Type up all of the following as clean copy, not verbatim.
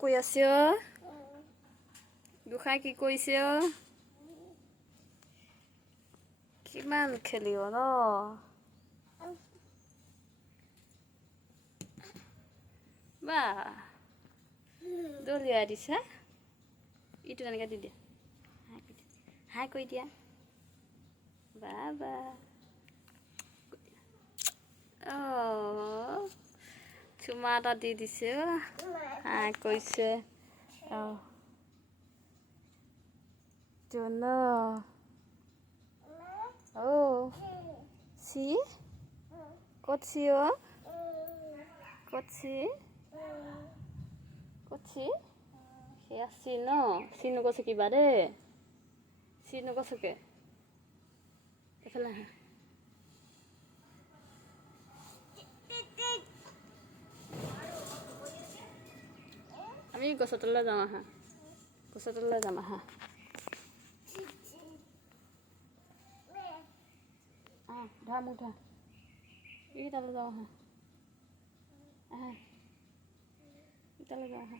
কৈ আছে গোসাঁই কি কৰিছে কিমান খেলিব ন বা দলিয়াই দিছে ইটো এনেকৈ দি দিয়া হাই কৈ দিয়া বা বা চুমা এটা দি দিছে হাই কৈছে চি ক'ত চি ক'ত চি ক'ত চি সেয়া চি ন চি নকৈছে কিবা দেই চি নকৈছকে এইফালে আহা আমি গছৰ তললৈ যাওঁ আহা গছৰ তললৈ যাম আহা ধৰা মোক ধৰা এই তালৈ যাওঁ আহা আহা তালৈ যাওঁ আহা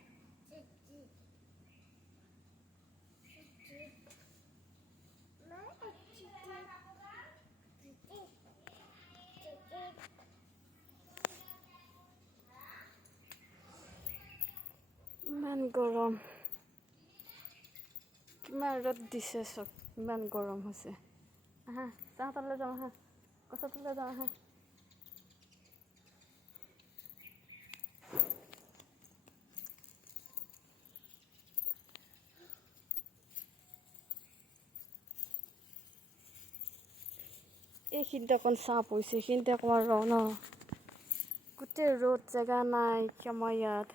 ইমান গৰম কিমান ৰ'দ দিছে চব ইমান গৰম হৈছে আহা যাওঁ তালৈ যাওঁ আহা গছৰ তললৈ যাওঁ আহা এইখিনিতে অকণ ছাঁ পৰিছে এইখিনিতে অকণমান ৰ ন গোটেই ৰ'দ জেগা নাই আমাৰ ইয়াত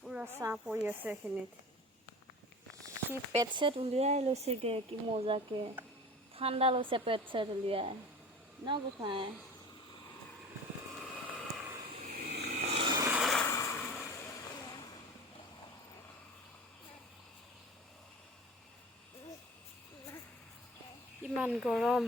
পুৰা ছাঁ পৰি আছে এইখিনিত সি পেট চেট উলিয়াই লৈছেগৈ কি মজাকৈ ঠাণ্ডা লৈছে পেট চেট উলিয়াই ন গোসাঁই ইমান গৰম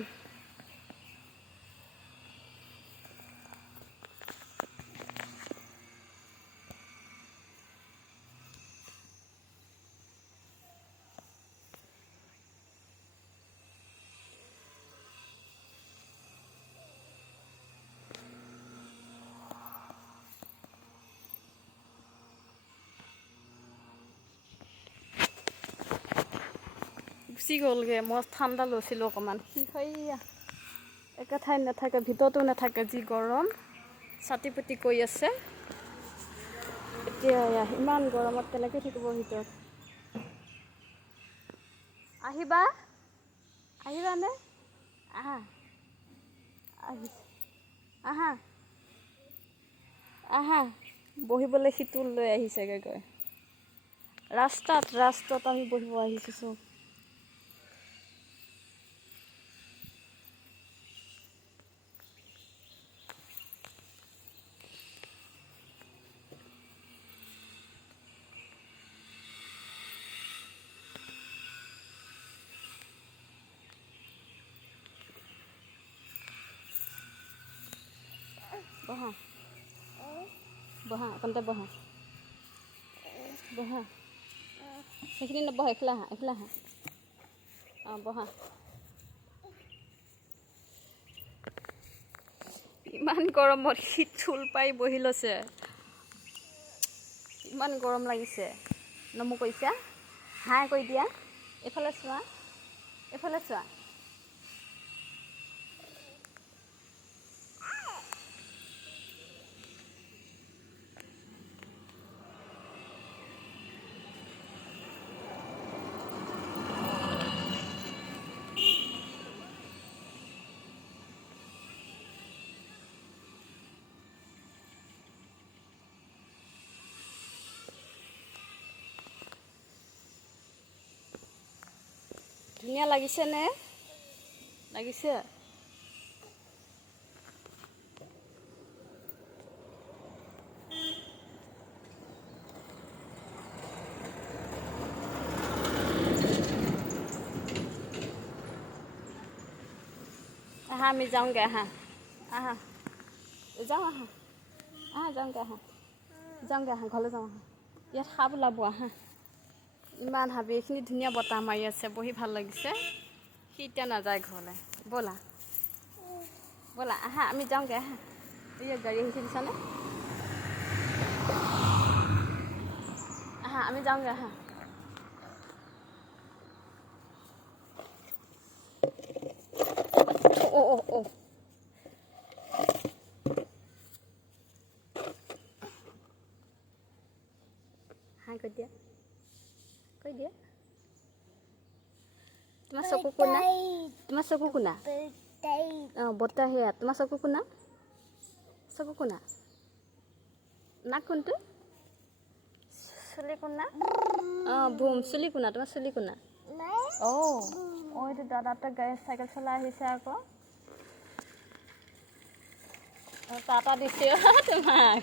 গুচি গ'লগৈ মই ঠাণ্ডা লৈছিলোঁ অকণমান সি সেইয়া একে ঠাইত নাথাকে ভিতৰতো নাথাকে যি গৰম ছাতি পুতি কৰি আছে এতিয়া ইমান গৰমত কেনেকৈ থাকিব ভিতৰত আহিবা আহিবানে আহা আহা আহা বহিবলৈ সিটোল লৈ আহিছেগৈ গৈ ৰাস্তাত আমি বহিব আহিছোঁ চব বহা বহা অকণতে বহা বহা সেইখিনি নবহা এইফালে আহা বহা ইমান গৰমত সি থোল পাই বহি লৈছে ইমান গৰম লাগিছে নমু কৈছা হাই কৈ দিয়া এইফালে চোৱা ধুনীয়া লাগিছেনে লাগিছে আহা আমি যাওঁগৈ আহা যাওঁ আহা যাওঁগৈ আহা যাওঁগৈ আহা ঘৰলৈ যাওঁ আহা ইয়াত সাপ ওলাব আহা ইমান হাবি এইখিনি ধুনীয়া বতাহ মাৰি আছে বহি ভাল লাগিছে সি এতিয়া নাযায় ঘৰলৈ ব'লা ব'লা আহা আমি যাওঁগৈ আহা ইয়াত গাড়ী আহিছে দিছানে আহা আমি যাওঁগৈ আহা অ' হাই কৈ দিয়া তোমাৰ চকু কোনা অঁ বতাহ সেয়া তোমাৰ চকু কোনা নাক কোনটো চুলি কোনা অঁ বুম চুলি কোনা তোমাৰ চুলি কোনা অঁ এইটো দাদাহঁতে গাড়ী চাইকেল চলাই আহিছে আকৌ টাটা দিছে তোমাক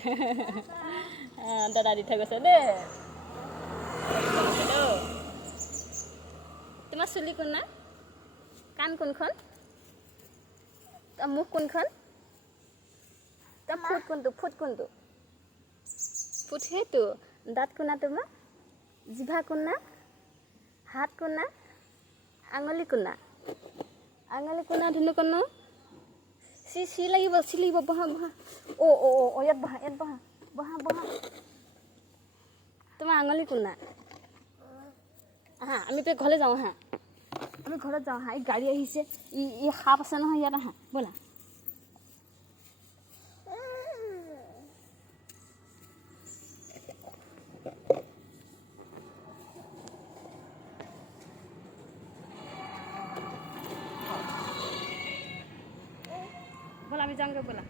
দাদা দি থৈ গৈছে দেই তোমাৰ চুলি কোনা কাণ কোনখন মুখ কোনখন ফুট কোনটো ফুট সেইটো দাঁত কোনা তোমাৰ জিভা কোনা হাত কোনা আঙুলি কোনা ধুনু কোনা চি লাগিব বহা ইয়াত বহা তোমাৰ আঙুলি কোনা আহা আমি ঘৰলৈ যাওঁ আহা আমি ঘৰত যাওঁ আহা এই গাড়ী আহিছে ই সাপ আছে নহয় ইয়াত আহা ব'লা আমি যাওঁগৈ ব'লা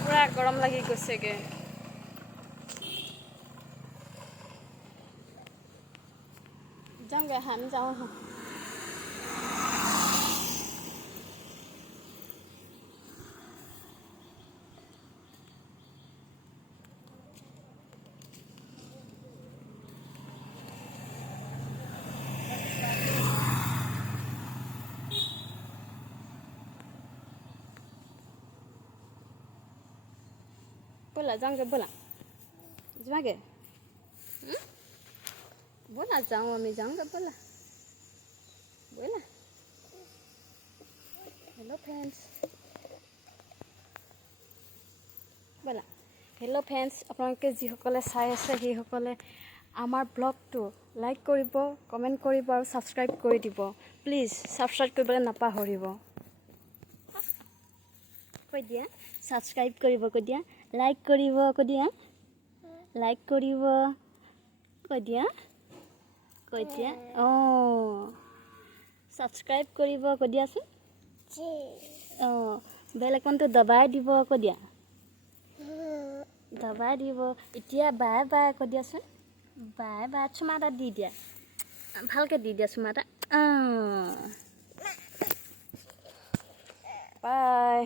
পুৰা গৰম লাগি গৈছেগৈ যাওঁগৈ আহা আমি যাওঁ আহা ব'লা যাওঁগৈ ব'লা যোৱাগৈ ব'লা যাওঁ আমি যাওঁগৈ ব'লা হেল্ল' ফ্ৰেণ্ডছ ব'লা হেল্ল' ফ্ৰেণ্ডছ আপোনালোকে যিসকলে চাই আছে সেইসকলে আমাৰ ব্লগটো লাইক কৰিব কমেণ্ট কৰিব আৰু ছাবস্ক্ৰাইব কৰি দিব প্লিজ ছাবস্ক্ৰাইব কৰিবলৈ নাপাহৰিব কৈ দিয়া ছাবস্ক্ৰাইব কৰিব কৈ দিয়া লাইক কৰিব কৈ দিয়া অঁ ছাবস্ক্ৰাইব কৰিব কৈ দিয়াচোন অঁ বেল আইকনটো দবাই দিব কৈ দিয়া এতিয়া বাই কৈ দিয়াচোন বাই চুমা এটা দি দিয়া ভালকৈ দি দিয়া চুমা এটা বাই